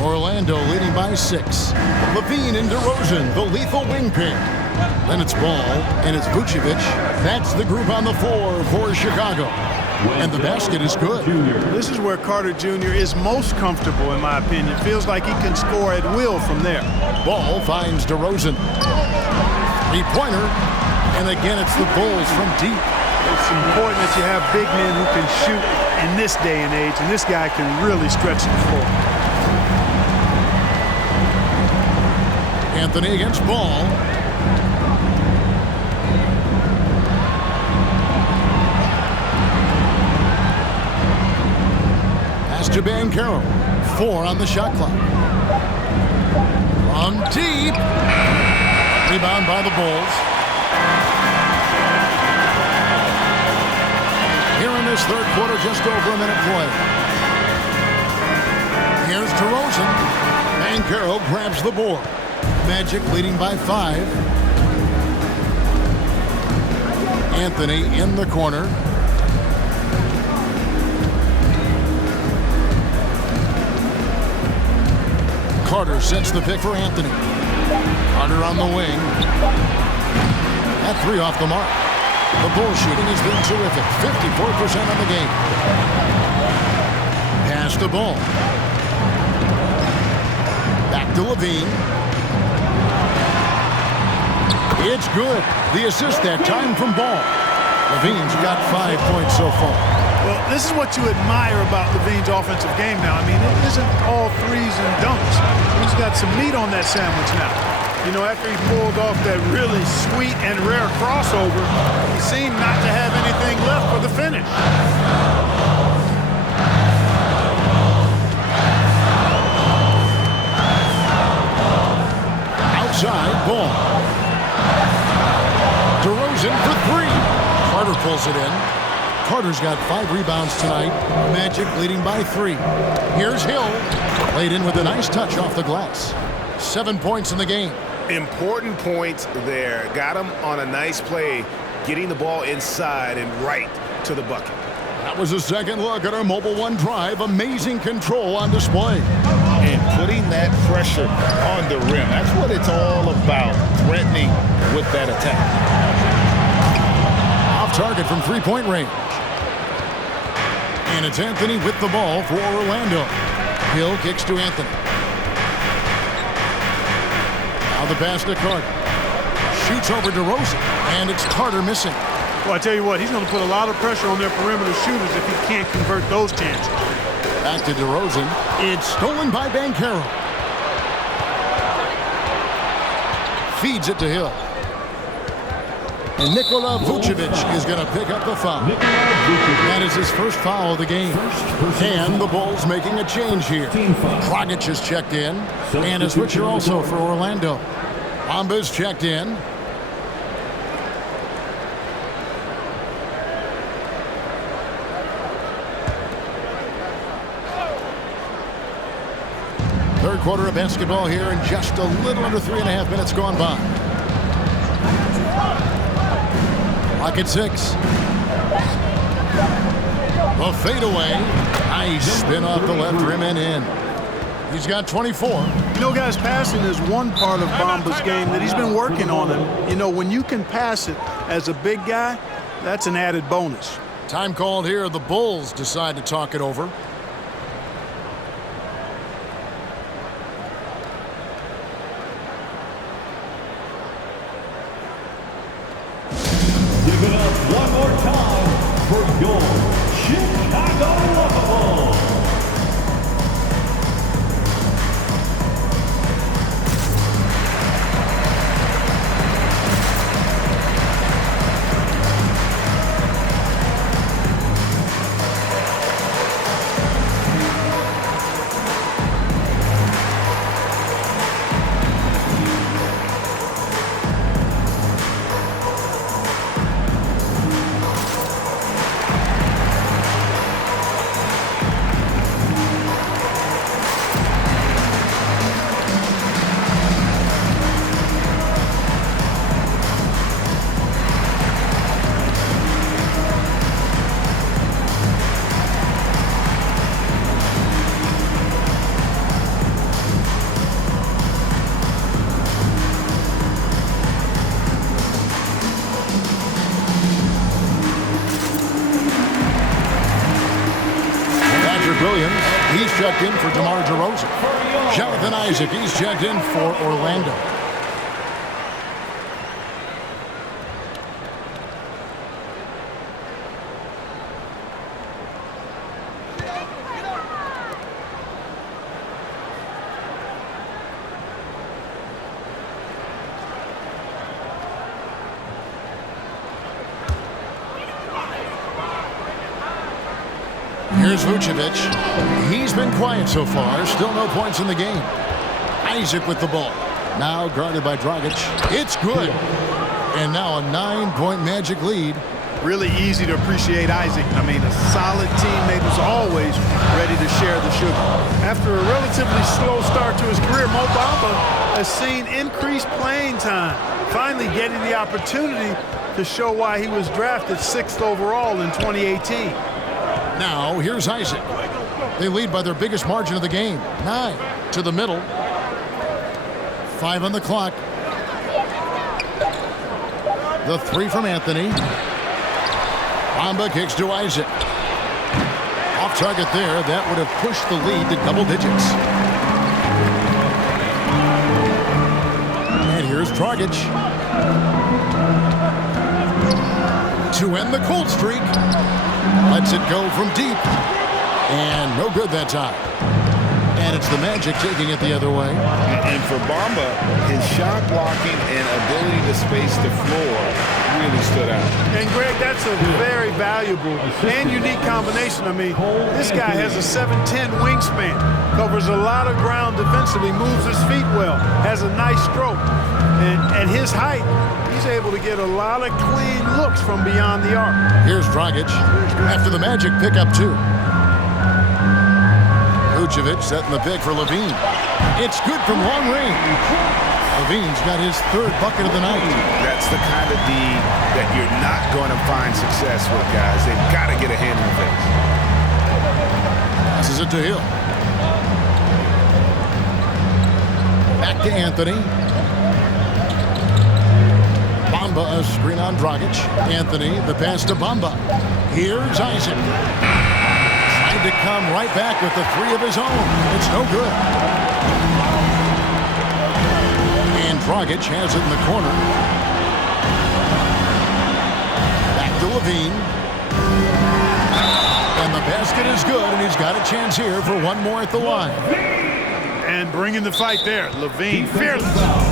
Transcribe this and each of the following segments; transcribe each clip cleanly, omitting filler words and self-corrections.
Orlando leading by 6. Levine and DeRozan, the lethal wing pair. Then it's Ball, and it's Vucevic. That's the group on the floor for Chicago. And the basket is good. This is where Carter Jr. is most comfortable, in my opinion. Feels like he can score at will from there. Ball finds DeRozan. Three-pointer. And again, it's the Bulls from deep. It's important that you have big men who can shoot in this day and age, and this guy can really stretch the floor. Anthony against Ball. Pass to Banchero. 4 on the shot clock. From deep. Rebound by the Bulls. Here in this third quarter, just over a minute play. Here's DeRozan. Banchero grabs the board. Magic leading by 5. Anthony in the corner. Carter sets the pick for Anthony. Carter on the wing. That 3 off the mark. The Bull shooting has been terrific. 54% on the game. Pass the ball. Back to Levine. It's good. The assist that time from Ball. Levine's got 5 points so far. Well, this is what you admire about Levine's offensive game now. I mean, it isn't all threes and dunks. He's got some meat on that sandwich now. You know, after he pulled off that really sweet and rare crossover, he seemed not to have anything left for the finish. Outside, Ball. DeRozan for 3. Carter pulls it in. Carter's got 5 rebounds tonight. Magic leading by 3. Here's Hill. Played in with a nice touch off the glass. 7 points in the game. Important points there. Got him on a nice play, getting the ball inside and right to the bucket. That was a second look at our Mobile One drive. Amazing control on display. And putting that pressure on the rim. That's what it's all about, threatening with that attack. Off target from three-point range. And it's Anthony with the ball for Orlando. Hill kicks to Anthony. Now the pass to Carter. Shoots over DeRozan. And it's Carter missing. Well, I tell you what, he's going to put a lot of pressure on their perimeter shooters if he can't convert those chances. Back to DeRozan. It's stolen by Banchero. Feeds it to Hill. And Nikola Vucevic is going to pick up the foul. That is his first foul of the game. And the Bulls making a change here. Dragic has checked in. And a switcher also for Orlando. Bamba's checked in. Third quarter of basketball here, and just a little under 3.5 minutes gone by. Clock at 6. A fadeaway. Nice spin off the left rim and in. He's got 24. You know, guys, passing is one part of Bamba's game that he's been working on. And, you know, when you can pass it as a big guy, that's an added bonus. Time called here. The Bulls decide to talk it over. Give it up one more time for your Chicago Bulls. checked in for DeMar DeRozan. Jonathan Isaac, he's checked in for Orlando. Here's Vucevic. He's been quiet so far. Still no points in the game. Isaac with the ball. Now guarded by Dragic. It's good. And now a 9-point Magic lead. Really easy to appreciate Isaac. I mean, a solid teammate who's always ready to share the sugar. After a relatively slow start to his career, Mo Bamba has seen increased playing time, finally getting the opportunity to show why he was drafted 6th overall in 2018. Now, here's Isaac. They lead by their biggest margin of the game. 9 to the middle. 5 on the clock. The 3 from Anthony. Bamba kicks to Isaac. Off target there. That would have pushed the lead to double digits. And here's Dragic. To end the cold streak. Lets it go from deep. And no good that time. And it's the Magic taking it the other way. And for Bamba, his shot blocking and ability to space the floor really stood out. And Greg, that's a very valuable and unique combination. I mean, this guy has a 7'10" wingspan, covers a lot of ground defensively, moves his feet well, has a nice stroke. And at his height, he's able to get a lot of clean looks from beyond the arc. Here's Dragic after the Magic pick up 2. Vucevic setting the pick for Levine. It's good from long range. Levine's got his 3rd bucket of the night. That's the kind of D that you're not going to find success with, guys. They've got to get a hand in the face. Passes it to Hill. Back to Anthony. Bamba, a screen on Dragic. Anthony, the pass to Bamba. Here's Isaac. Trying to come right back with the 3 of his own. It's no good. And Dragic has it in the corner. Back to Levine. And the basket is good, and he's got a chance here for one more at the line. And bringing the fight there. Levine fearless,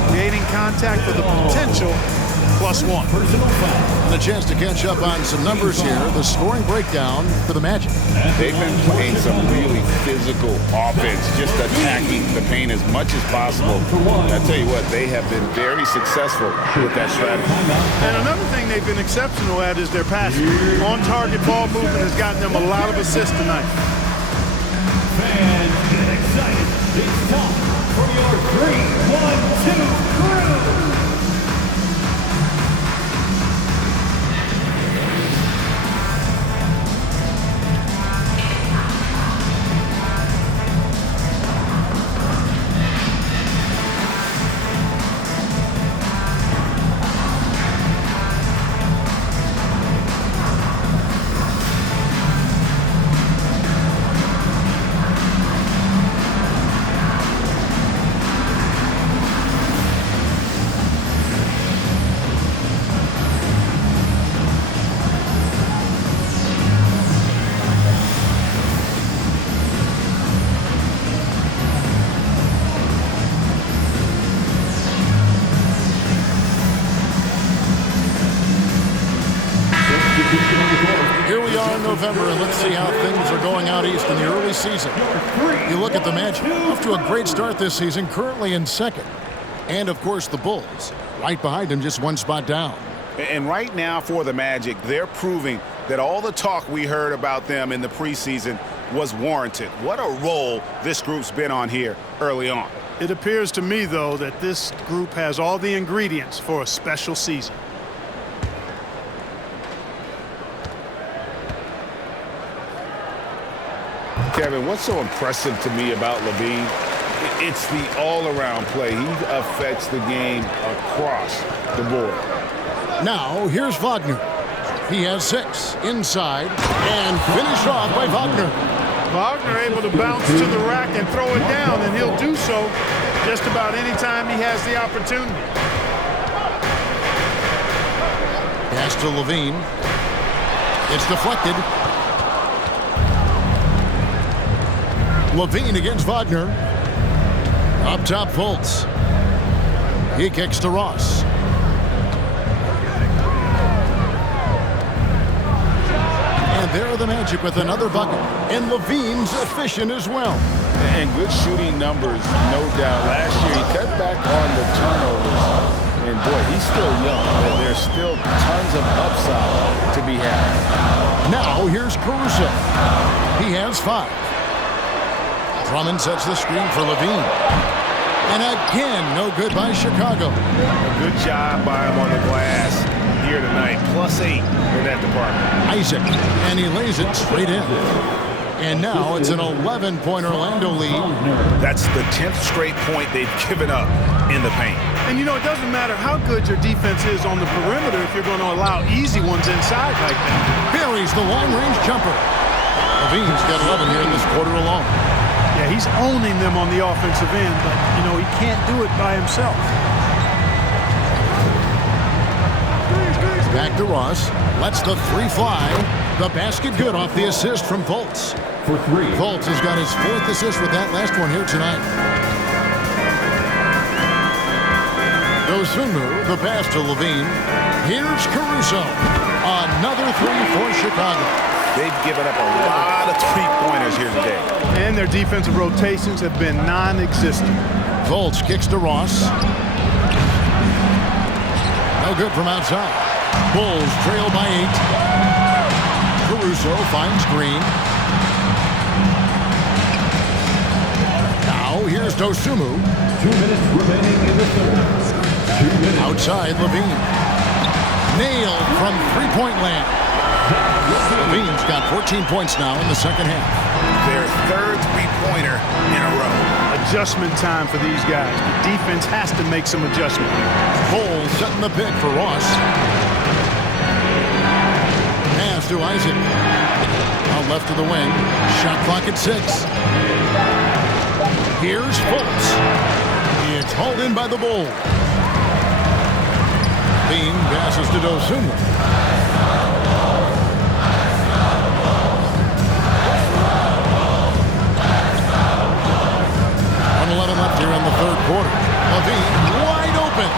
creating contact for the potential +1. And a chance to catch up on some numbers here. The scoring breakdown for the Magic. They've been playing some really physical offense, just attacking the paint as much as possible. I tell you what, they have been very successful with that strategy. And another thing they've been exceptional at is their passing. On-target ball movement has gotten them a lot of assists tonight. Fans, get excited. It's time for your 3-1-2 crew. Here we are in November, and let's see how things are going out east in the early season. You look at the Magic, off to a great start this season, currently in 2nd. And, of course, the Bulls, right behind them, just 1 spot down. And right now for the Magic, they're proving that all the talk we heard about them in the preseason was warranted. What a role this group's been on here early on. It appears to me, though, that this group has all the ingredients for a special season. Kevin, what's so impressive to me about Levine? It's the all-around play. He affects the game across the board. Now, here's Wagner. He has 6 inside and finished off by Wagner. Wagner able to bounce to the rack and throw it down, and he'll do so just about any time he has the opportunity. Pass to Levine. It's deflected. Levine against Wagner. Up top, Fultz. He kicks to Ross. And there are the Magic with another bucket. And Levine's efficient as well. And good shooting numbers, no doubt. Last year, he cut back on the turnovers. And, boy, he's still young. There's still tons of upside to be had. Now, here's Caruso. He has 5. Drummond sets the screen for Levine. And again, no good by Chicago. A good job by him on the glass here tonight. +8 in that department. Isaac, and he lays it straight in. And now it's an 11-point Orlando lead. That's the 10th straight point they've given up in the paint. And, you know, it doesn't matter how good your defense is on the perimeter if you're going to allow easy ones inside like that. Buries the long-range jumper. Levine's got 11 here in this quarter alone. Yeah, he's owning them on the offensive end, but, you know, he can't do it by himself. Back to Ross. Lets the 3 fly. The basket good off the assist from Fultz. For 3. Fultz has got his 4th assist with that last one here tonight. Dosunmu, the pass to Levine. Here's Caruso. Another 3 for Chicago. They've given up a lot of three-pointers here today. And their defensive rotations have been non-existent. Fultz kicks to Ross. No good from outside. Bulls trail by 8. Caruso finds Green. Now here's Dosunmu. 2 minutes remaining in the third. 2 minutes. Outside Levine. Nailed from three-point land. Levine's got 14 points now in the second half. Their 3rd three-pointer in a row. Adjustment time for these guys. The defense has to make some adjustment. Bulls setting the pick for Ross. Pass to Isaac. Out left to the wing. Shot clock at 6. Here's Fultz. It's hauled in by the Bulls. Bean passes to Dosunmu. 1:11 left here in the third quarter. Levine wide open.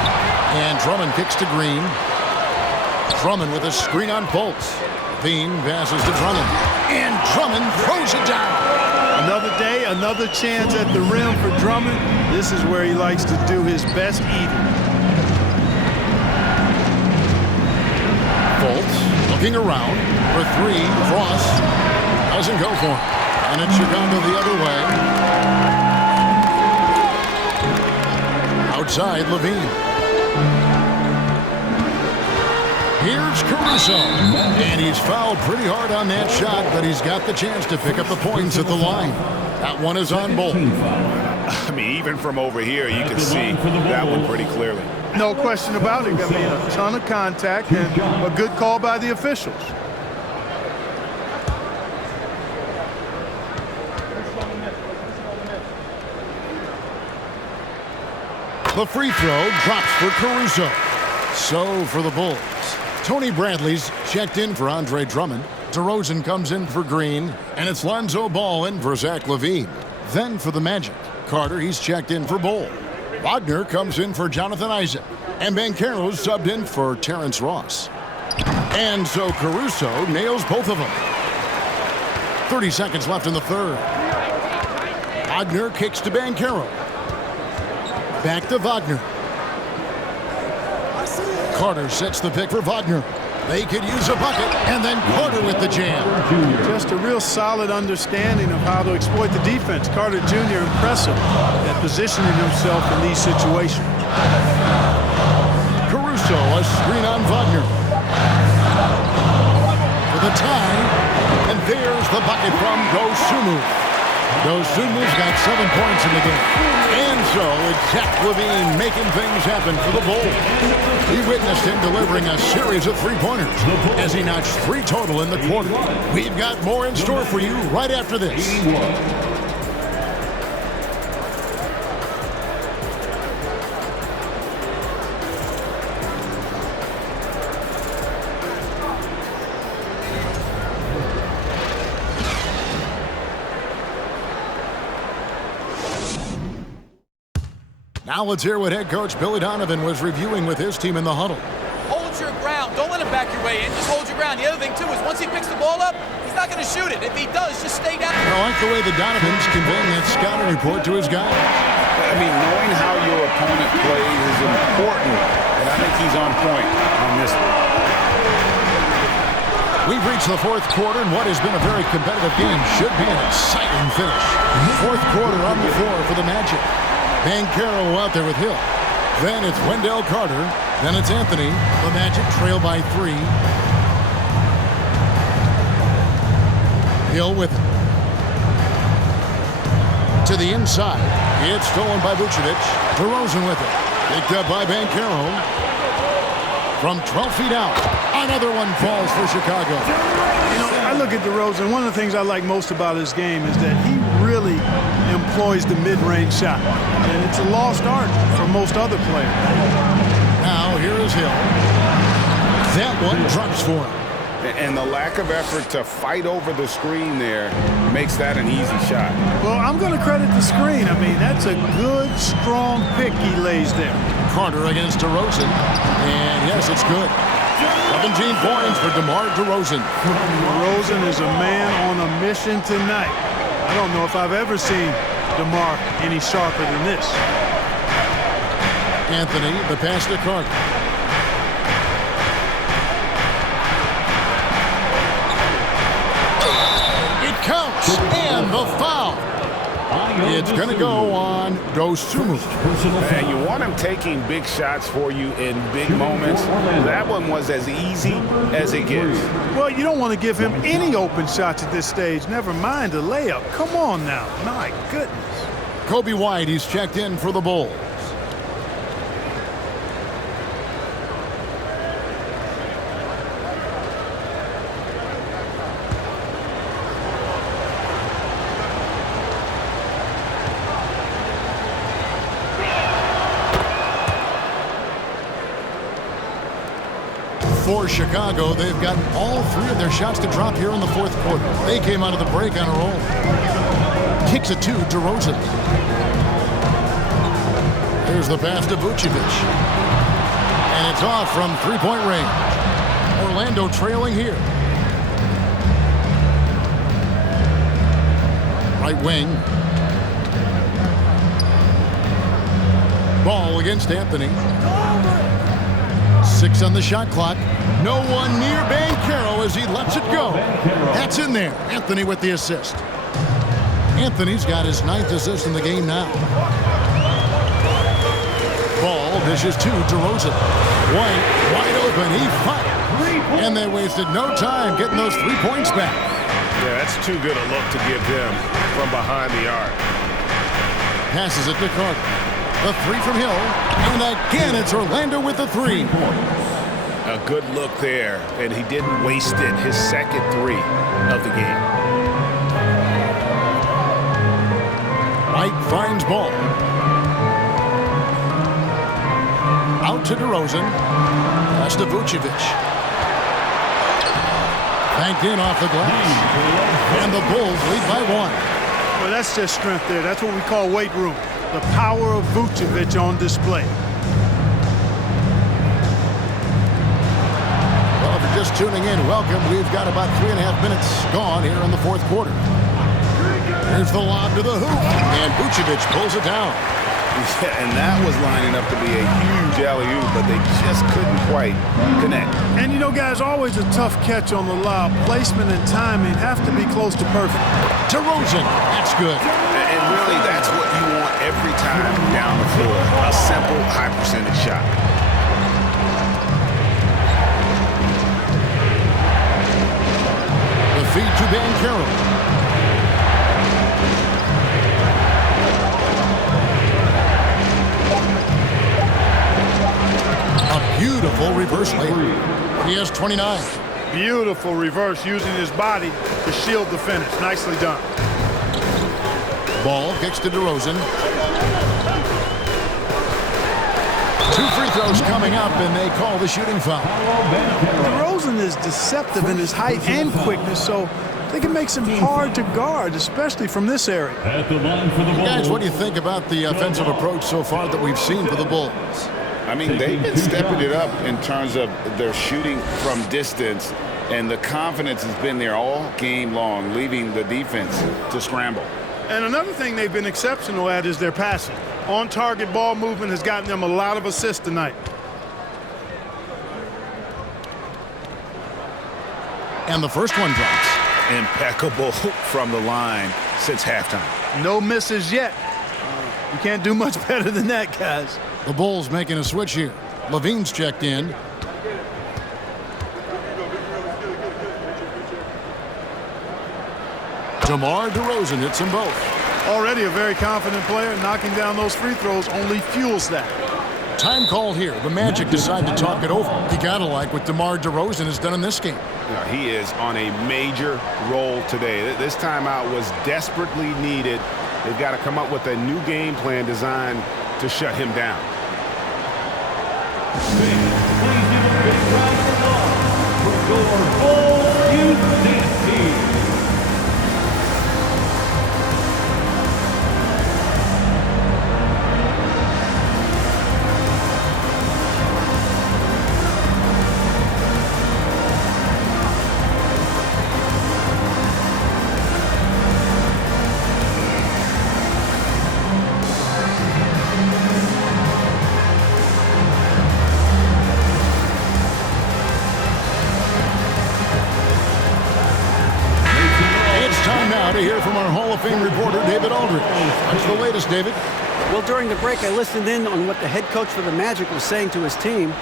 And Drummond kicks to Green. Drummond with a screen on Fultz. Levine passes to Drummond. And Drummond throws it down. Another day, another chance at the rim for Drummond. This is where he likes to do his best eating. Fultz looking around for 3. Ross doesn't go for it. And it's Chicago the other way. Outside Levine. Here's Caruso. And he's fouled pretty hard on that shot, but he's got the chance to pick up the points at the line. That one is on Bull. I mean, even from over here, you can see that one pretty clearly. No question about it. I mean, a ton of contact and a good call by the officials. The free throw drops for Caruso. So for the Bulls, Tony Bradley's checked in for Andre Drummond. DeRozan comes in for Green, and it's Lonzo Ball in for Zach LaVine. Then for the Magic, Carter, he's checked in for Bull. Wagner comes in for Jonathan Isaac, and Banchero's subbed in for Terrence Ross. And so Caruso nails both of them. 30 seconds left in the third. Wagner kicks to Banchero. Back to Wagner. Carter sets the pick for Wagner. They could use a bucket, and then Carter with the jam. Just a real solid understanding of how to exploit the defense. Carter Jr. impressive at positioning himself in these situations. Caruso, a screen on Wagner. For the tie, and there's the bucket from Dosunmu. Dosunmu's got 7 points in the game. And so it's Zach LaVine making things happen for the Bulls. We witnessed him delivering a series of three-pointers as he notched 3 total in the quarter. We've got more in store for you right after this. Now let's hear what head coach Billy Donovan was reviewing with his team in the huddle. Hold your ground. Don't let him back your way in. Just hold your ground. The other thing, too, is once he picks the ball up, he's not going to shoot it. If he does, just stay down. I like the way the Donovan's conveying that scouting report to his guys. I mean, knowing how your opponent plays is important, and I think he's on point on this one. We've reached the fourth quarter, and what has been a very competitive game should be an exciting finish. Fourth quarter on the floor for the Magic. Banchero out there with Hill. Then it's Wendell Carter. Then it's Anthony. The Magic trail by 3. Hill with it. To the inside. It's stolen by Vucevic. DeRozan with it. Picked up by Banchero. From 12 feet out. Another one falls for Chicago. You know, I look at DeRozan. One of the things I like most about his game is that he really employs the mid-range shot. And it's a lost art for most other players. Now here is Hill. That one drops for him. And the lack of effort to fight over the screen there makes that an easy shot. Well, I'm going to credit the screen. I mean, that's a good, strong pick he lays there. Carter against DeRozan. And yes, it's good. 17 points for DeMar DeRozan. DeRozan is a man on a mission tonight. I don't know if I've ever seen DeMar any sharper than this. Anthony, the pass to Carter. It counts, and the foul. It's going to go on Dosunmu. And you want him taking big shots for you in big moments. That one was as easy as it gets. Well, you don't want to give him any open shots at this stage. Never mind a layup. Come on now. My goodness. Kobe White, he's checked in for the Bulls. For Chicago, they've gotten all 3 of their shots to drop here in the fourth quarter. They came out of the break on a roll. Kicks it to DeRozan. Here's the pass to Vucevic. And it's off from three-point range. Orlando trailing here. Right wing. Ball against Anthony. 6 on the shot clock. No one near Banchero as he lets it go. That's in there. Anthony with the assist. Anthony's got his 9th assist in the game now. Ball dishes to DeRozan. White wide open. He fired. And they wasted no time getting those 3 points back. Yeah, that's too good a look to give them from behind the arc. Passes it to Carter. The 3 from Hill. And again, it's Orlando with the 3. A good look there, and he didn't waste it. His second 3 of the game. White finds ball. Out to DeRozan. Pass to Vucevic. Banked in off the glass. And the Bulls lead by 1. Well, that's just strength there. That's what we call weight room. The power of Vucevic on display. Well, if you're just tuning in, welcome. We've got about 3.5 minutes gone here in the fourth quarter. Here's the lob to the hoop, and Vucevic pulls it down. Yeah, and that was lining up to be a huge alley-oop, but they just couldn't quite connect. And you know, guys, always a tough catch on the lob. Placement and timing have to be close to perfect. DeRozan, that's good. And really, that's what you want every time down the floor. A simple, high-percentage shot. The feed to Banchero. Beautiful reverse layup. He has 29. Beautiful reverse using his body to shield the finish. Nicely done. Ball kicks to DeRozan. 2 free throws coming up, and they call the shooting foul. DeRozan is deceptive in his height and quickness, so they can make him hard to guard, especially from this area. At the line for the Bulls. Guys, what do you think about the offensive approach so far that we've seen for the Bulls? I mean, they've been stepping it up in terms of their shooting from distance, and the confidence has been there all game long, leaving the defense to scramble. And another thing they've been exceptional at is their passing. On-target ball movement has gotten them a lot of assists tonight. And the first one drops. Impeccable from the line since halftime. No misses yet. You can't do much better than that, guys. The Bulls making a switch here. Levine's checked in. DeMar DeRozan hits them both. Already a very confident player. Knocking down those free throws only fuels that. Time called here. The Magic decide to talk it over. You gotta like what DeMar DeRozan has done in this game. Now, he is on a major role today. This timeout was desperately needed. They've got to come up with a new game plan designed to shut him down. Please give a big round of applause for your Bulls Youth Dance Team. To hear from our Hall of Fame reporter, David Aldridge. What's the latest, David? Well, during the break, I listened in on what the head coach for the Magic was saying to his team.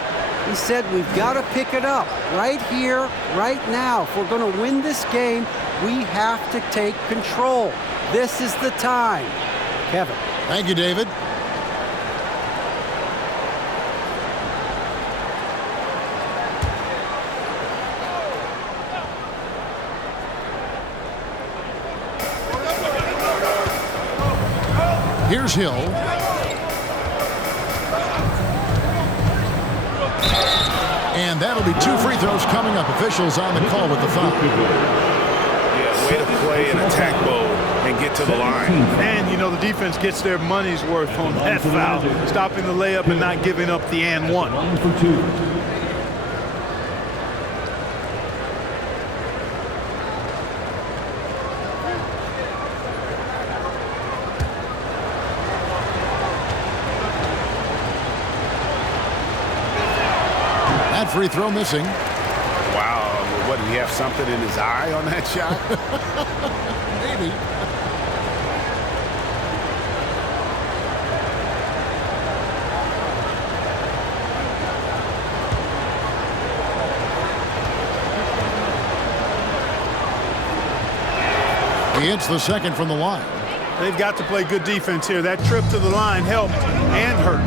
He said, we've got to pick it up right here, right now. If we're going to win this game, we have to take control. This is the time. Kevin. Thank you, David. Here's Hill. And that'll be 2 free throws coming up. Officials on the call with the foul. Yeah, way to play in attack mode and get to the line. And, you know, the defense gets their money's worth on that foul. Stopping the layup and not giving up the and one. 1 for 2. That free throw missing. Wow, what, did he have something in his eye on that shot? Maybe. He hits the second from the line. They've got to play good defense here. That trip to the line helped and hurt.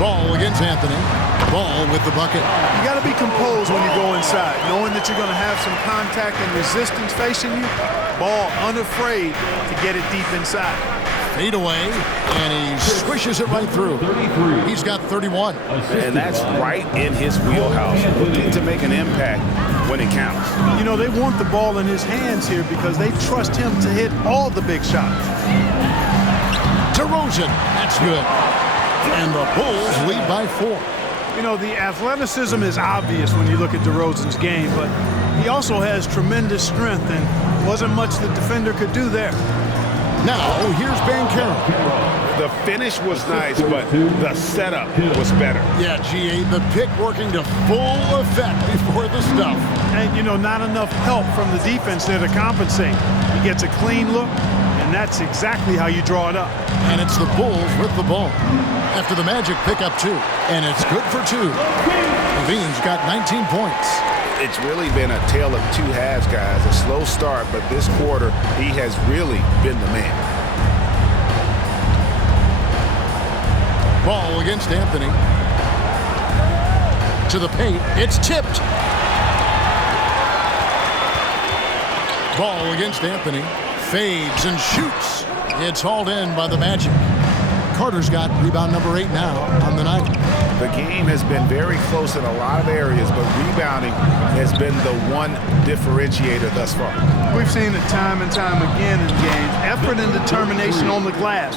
Ball against Anthony. Ball with the bucket. You got to be composed when you go inside, knowing that you're going to have some contact and resistance facing you. Ball unafraid to get it deep inside. Fade away, and he swishes it right through. 33. He's got 31. And that's right in his wheelhouse. Looking to make an impact when it counts. You know, they want the ball in his hands here because they trust him to hit all the big shots. DeRozan, that's good. And the Bulls lead by 4. You know, the athleticism is obvious when you look at DeRozan's game, but he also has tremendous strength, and wasn't much the defender could do there. Now, here's Banchero. The finish was nice, but the setup was better. Yeah, GA, the pick working to full effect before the stuff. And, you know, not enough help from the defense there to compensate. He gets a clean look, and that's exactly how you draw it up. And it's the Bulls with the ball. After the Magic pick up 2, and it's good for 2. Levine's got 19 points. It's really been a tale of 2 halves, guys. A slow start, but this quarter, he has really been the man. Ball against Anthony. To the paint. It's tipped. Ball against Anthony. Fades and shoots. It's hauled in by the Magic. Carter's got rebound number 8 now on the night. The game has been very close in a lot of areas, but rebounding has been the one differentiator thus far. We've seen it time and time again in games. Effort and determination on the glass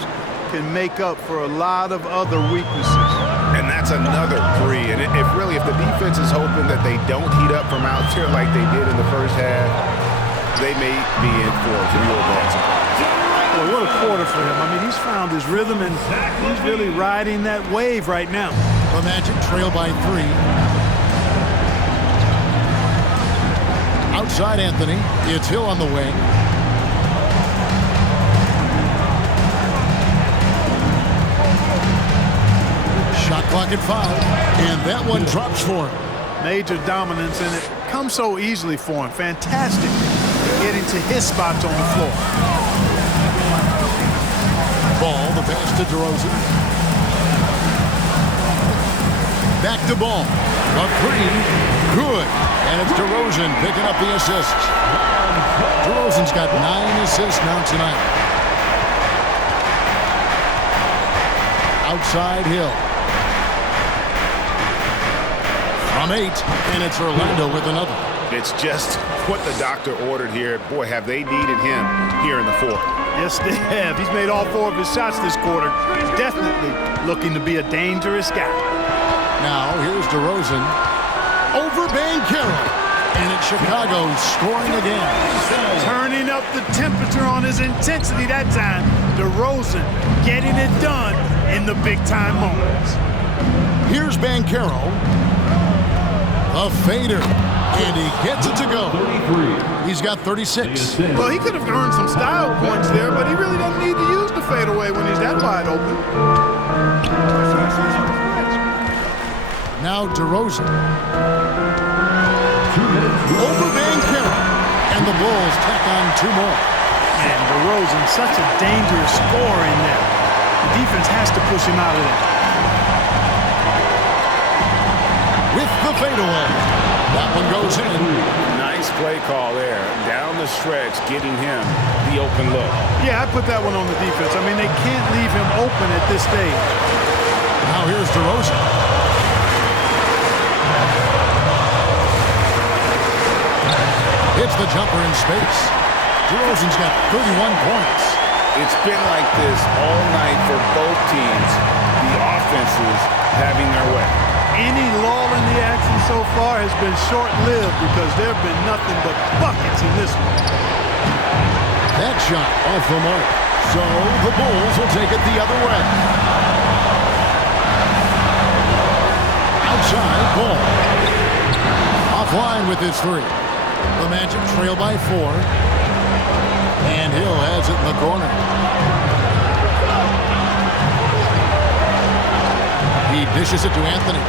can make up for a lot of other weaknesses. And that's another 3. And if the defense is hoping that they don't heat up from out here like they did in the first half, they may be in for a real bad surprise. Well, what a quarter for him. I mean, he's found his rhythm, and he's really riding that wave right now. The Magic trail by 3. Outside Anthony. It's Hill on the wing. Shot clock at 5. And that one drops for him. Major dominance, and it comes so easily for him. Fantastic getting to his spots on the floor. Ball, the pass to DeRozan. Back to Ball. A 3. Good. And it's DeRozan picking up the assist. DeRozan's got 9 assists now tonight. Outside Hill. From 8. And it's Orlando with another. It's just what the doctor ordered here. Boy, have they needed him here in the 4th. Yes, they have. He's made all 4 of his shots this quarter. He's definitely looking to be a dangerous guy. Now, here's DeRozan over Banchero. And it's Chicago scoring again. Turning up the temperature on his intensity that time. DeRozan getting it done in the big-time moments. Here's Banchero. A fader. And he gets it to go. He's got 36. Well, he could have earned some style points there, but he really doesn't need to use the fadeaway when he's that wide open. Now DeRozan. Over Banchero. And the Bulls tack on 2 more. And DeRozan, such a dangerous scorer in there. The defense has to push him out of there. With the fadeaway. That one goes in. Nice play call there. Down the stretch, getting him the open look. Yeah, I put that one on the defense. I mean, they can't leave him open at this stage. Now here's DeRozan. Hits the jumper in space. DeRozan's got 31 points. It's been like this all night for both teams. The offenses having their way. Any lull in the action so far has been short-lived because there have been nothing but buckets in this one. That shot off the mark. So the Bulls will take it the other way. Outside, Ball. Offline with his 3. The Magic trail by 4. And Hill has it in the corner. He dishes it to Anthony.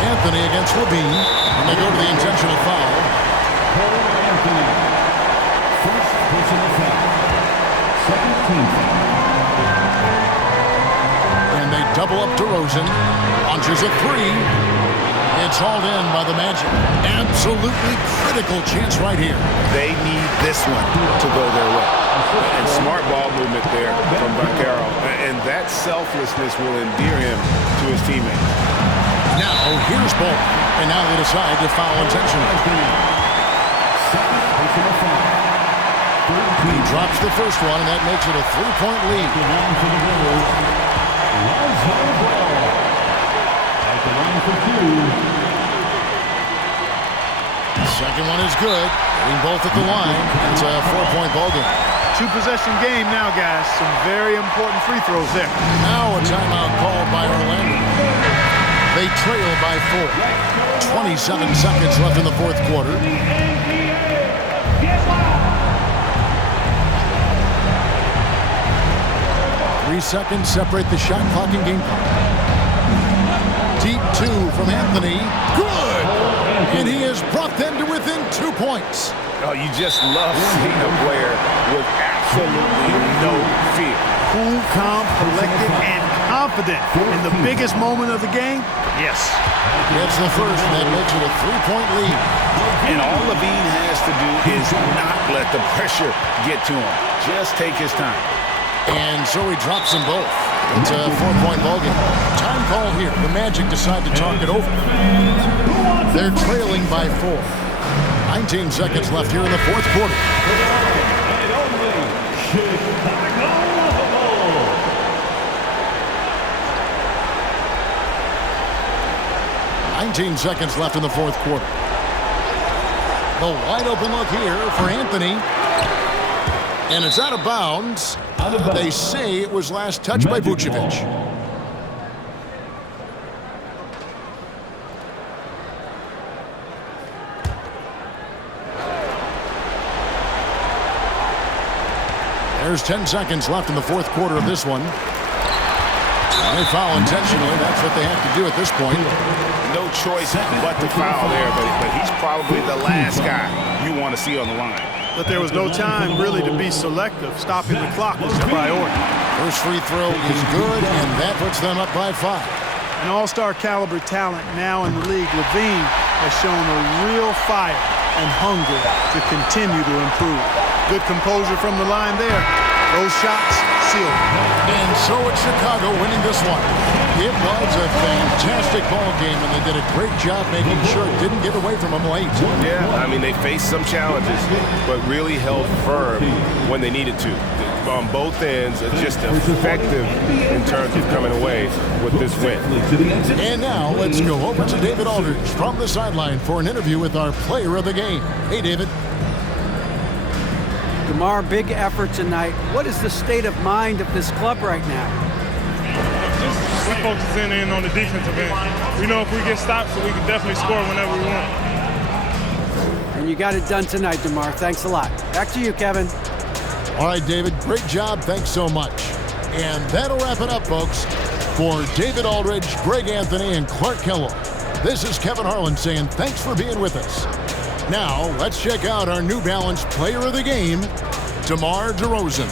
Anthony against Levine. And they go to the intentional foul. Cole Anthony. First personal foul. 17th. And they double up DeRozan. Launches a 3. It's hauled in by the Magic. Absolutely critical chance right here. They need this one to go their way. And smart ball movement there from Banchero. And that selflessness will endear him to his teammates. Now, here's Ball. And now they decide to foul intentionally. He drops the first one, and that makes it a 3-point lead. Second one is good. Hitting both at the line. It's a 4-point ball game. 2-possession game now, guys. Some very important free throws there. Now a timeout called by Orlando. They trail by 4. 27 seconds left in the 4th quarter. Three seconds separate the shot clock and game clock. Deep 2 from Anthony. Good! And he has brought them to within 2 points. Oh, you just love seeing a player with absolutely no fear. cool, calm, collected, and confident in the biggest moment of the game? Yes. Gets the first, and that makes it a 3-point lead. And all Levine has to do is not let the pressure get to him. Just take his time. And so he drops them both. It's a 4-point ballgame. Time call here. The Magic decide to talk it over. They're trailing by 4. 19 seconds left here in the fourth quarter. And only Chicago Bulls. 19 seconds left in the fourth quarter. The wide open look here for Anthony. And it's out of bounds. They say it was last touched by Vucevic. There's 10 seconds left in the fourth quarter of this one. And they foul intentionally. That's what they have to do at this point. No choice but to foul there, but he's probably the last guy you want to see on the line. But there was no time really to be selective. Stopping the clock was the priority. First free throw is good, and that puts them up by 5. An all-star caliber talent now in the league, Levine has shown a real fire and hunger to continue to improve. Good composure from the line there. Those shots sealed. And so it's Chicago winning this one. It was a fantastic ball game, and they did a great job making sure it didn't get away from them late. Yeah, I mean, they faced some challenges, but really held firm when they needed to. On both ends, just effective in terms of coming away with this win. And now let's go over to David Aldridge from the sideline for an interview with our player of the game. Hey, David. DeMar, big effort tonight. What is the state of mind of this club right now? We're focusing in on the defensive end. We know if we get stopped, so we can definitely score whenever we want. And you got it done tonight, DeMar. Thanks a lot. Back to you, Kevin. All right, David, great job. Thanks so much. And that'll wrap it up, folks. For David Aldridge, Greg Anthony, and Clark Kellogg, this is Kevin Harlan saying thanks for being with us. Now, let's check out our New Balance Player of the Game, DeMar DeRozan.